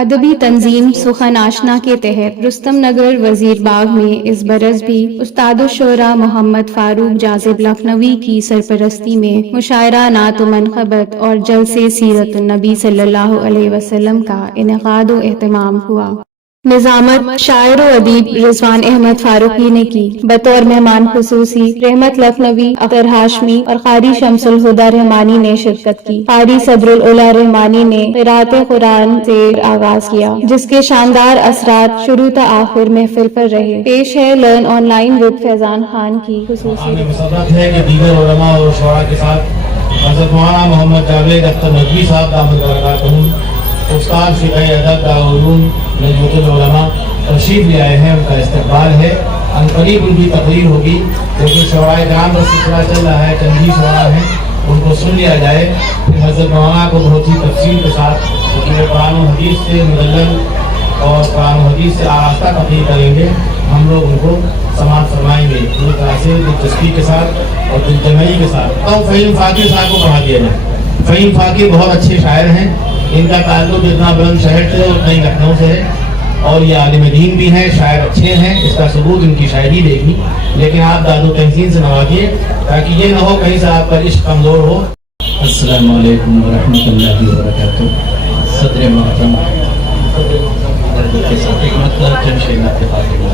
ادبی تنظیم سخن آشنا کے تحت رستم نگر وزیر باغ میں اس برس بھی استاد الشعراء محمد فاروق جاذب لکھنوی کی سرپرستی میں مشاعرہ نعت و منقبت اور جلسے سیرت النبی صلی اللہ علیہ وسلم کا انعقاد و اہتمام ہوا۔ نظامت شاعر و ادیب رضوان احمد فاروقی نے کی۔ بطور مہمان خصوصی رحمت لکھنوی، اختر ہاشمی اور قاری شمس الہدیٰ رحمانی نے شرکت کی۔ قاری صدر العلا رحمانی نے قرأت قرآن سے آغاز کیا، جس کے شاندار اثرات شروع تا آخر محفل پر رہے۔ پیش ہے لرن آن لائن ود فیضان خان کی خصوصی رپورٹ ہے کہ دیگر علماء اور شعراء کے ساتھ حضرت مولانا محمد جاوید اختر ندوی صاحب دامت برکاتہم، استاد فقہ ادب دارالعلوم نجمت العلماء تشریف لے آئے ہیں، ان کا استقبال ہے۔ ان قریب ان کی تقریر ہوگی، کیونکہ شعراء کرام کا سلسلہ چل رہا ہے، چند ہی شعراء ہیں، ان کو سن لیا جائے، پھر حضرت مولانا کو بہت ہی تفصیل کے ساتھ قرآن و حدیث سے مدلل اور قرآن و حدیث سے آراستہ تقریر کریں گے۔ ہم لوگ ان کو سماعت فرمائیں گے پوری طرح سے دلچسپی کے ساتھ اور دلجمعی کے ساتھ۔ تو فہیم فاقی صاحب کو پڑھا دیا جائے۔ فہیم فاقی بہت اچھے شاعر ہیں، ان کا تعلق جتنا بلند شہر سے اتنا ہی لکھنؤ سے ہے، اور یہ عالم دین بھی ہیں، شاعر اچھے ہیں، اس کا ثبوت ان کی شاعری دیکھی، لیکن آپ داد و تحسین سے نوازیے تاکہ یہ نہ ہو کہیں سے آپ کا عشق کمزور ہو۔ السلام علیکم ورحمۃ اللہ وبرکاتہ۔ صدر محترم کے ساتھ ایک مطلب جمشیدات کے خاتمہ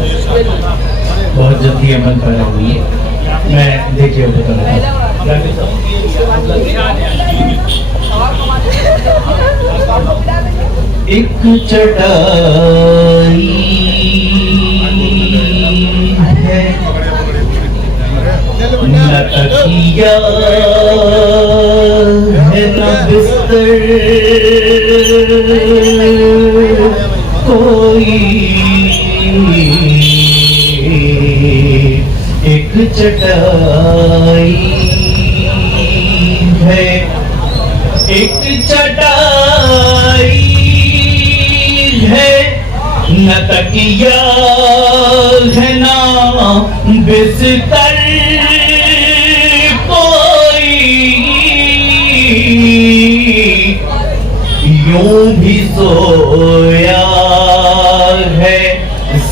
بہت جلدی عمل پیدا ہوئی ہے، میں دیکھیے بتا رہا ہوں۔ ایک چٹائی ہے نہ تکیہ ہے نہ بستر کوئی، ایک چٹائی ہے، ایک چٹائی ہے، نہ تکیہ ہے نہ بستر کوئی، یوں بھی سویا ہے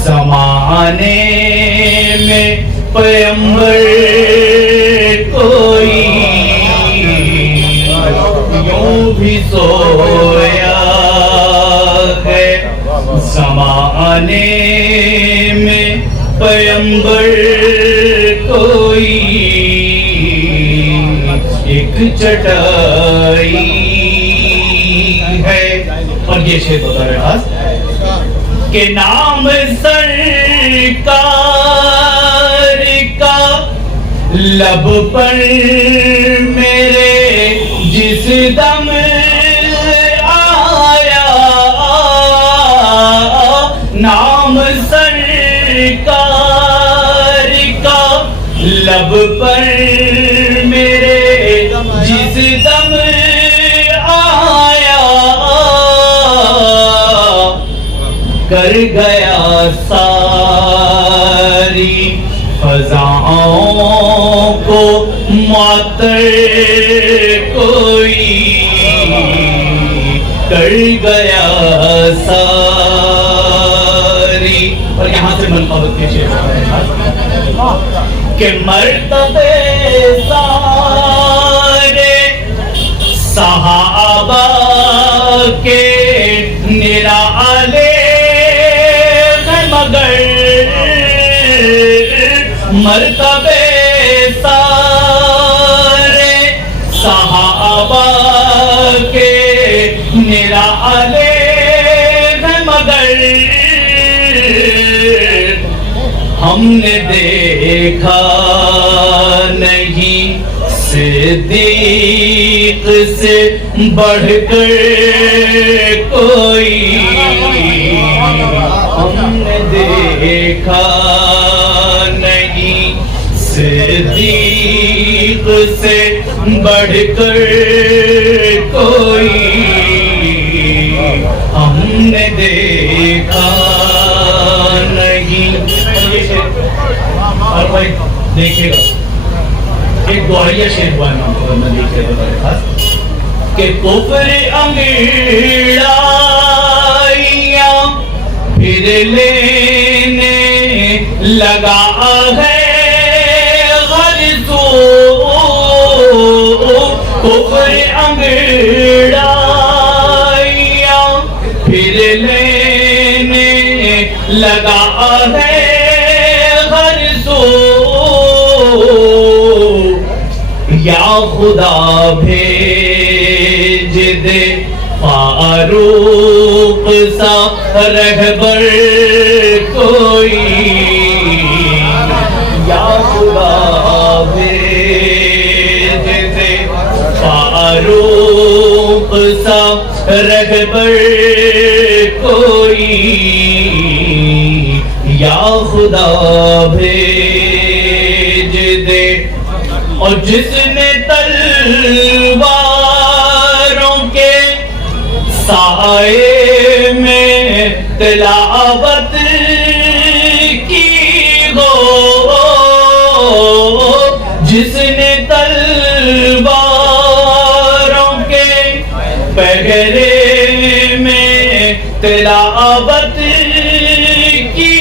زمانے میں پیغمبر کوئی، یوں بھی سویا ہے زمانے میں پیغمبر کوئی، ایک چٹائی ہے۔ اور یہ شعر ہوتا رہا کہ نام سرکار کا لب پر میرے جس دم آیا، نام سرکار کا لب پر میرے جس دم آیا، کر گیا ساری فضاؤں کو معطر کوئی، کر گیا ساری۔ اور یہاں سے منقبت کے شعر کہ مرتبے سارے صحابہ کے نرالے مگر، مرتبے سارے صحابہ کے نرالے مگر، ہم نے دیکھا نہیں صدیق سے بڑھ کر کوئی، ہم نے دیکھا نہیں صدیق سے بڑھ کر کوئی، ہم نے دیکھا نہیں۔ اور بھائی دیکھے گا ایک گوڑیا شیر ہوا ہے نام کو میں دیکھ رہے خاص کہ کفر انگیڑائی لگا ہے ہر سو کفر انگڑائیاں پھر لینے لگا ہے ہر سو یا خدا بھیج دے فاروق سا رہبر کوئی یا خدا بھیج دے فاروق سا رہبر کوئی یا خدا بھیج دے اور جس نے تلواروں کے سائے میں تلاوت کی ہو جس نے تلواروں کے پہرے میں تلاوت کی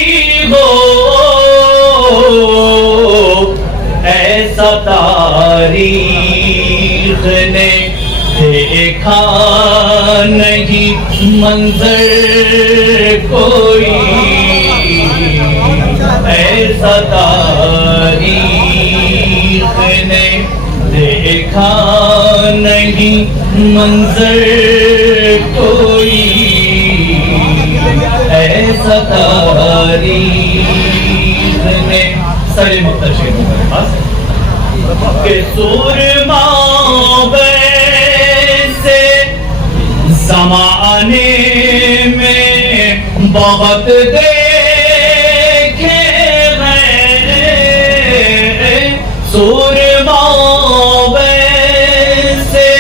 ہو ایسا تاریخ نے دیکھا نہیں منظر کوئی ایسا تاریخ نے دیکھا نہیں منظر کوئی ایسا تاریخ نے سارے مختلف کہ سورما ویسے زمانے میں بہت دیکھے ہیں سورما ویسے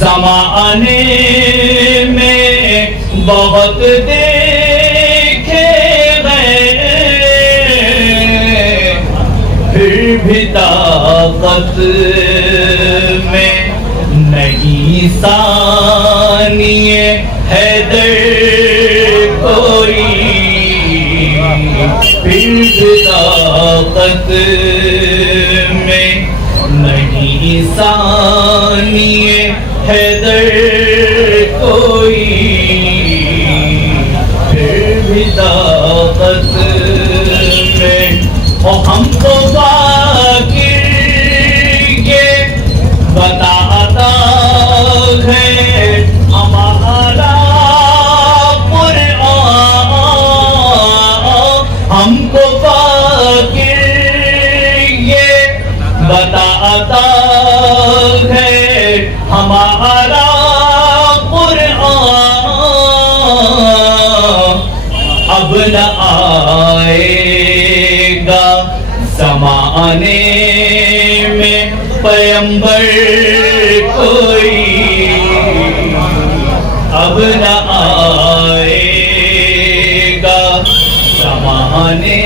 زمانے میں بہت دیکھے پھر بھی طاقت میں نہیں ثانی حیدر کوئی پھر بھی طاقت میں نہیں ثانی حیدر کوئی پھر بھی طاقت میں اور ہم کو فاکر یہ بتاتا ہے ہمارا قرآن ہم کو فاکر یہ بتاتا ہے ہمارا قرآن اب نہ آئے زمانے میں پیغمبر کوئی اب نہ آئے گا زمانے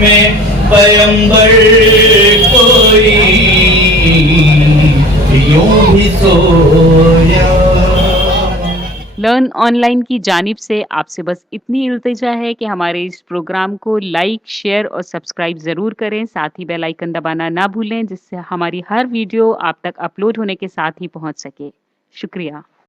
میں پیغمبر کوئی یوں بھی سویا لرن آن لائن کی جانب سے آپ سے بس اتنی التجا ہے کہ ہمارے اس پروگرام کو لائک، شیئر اور سبسکرائب ضرور کریں، ساتھ ہی بیل آئیکن دبانا نہ بھولیں جس سے ہماری ہر ویڈیو آپ تک اپلوڈ ہونے کے ساتھ ہی پہنچ سکے۔ شکریہ۔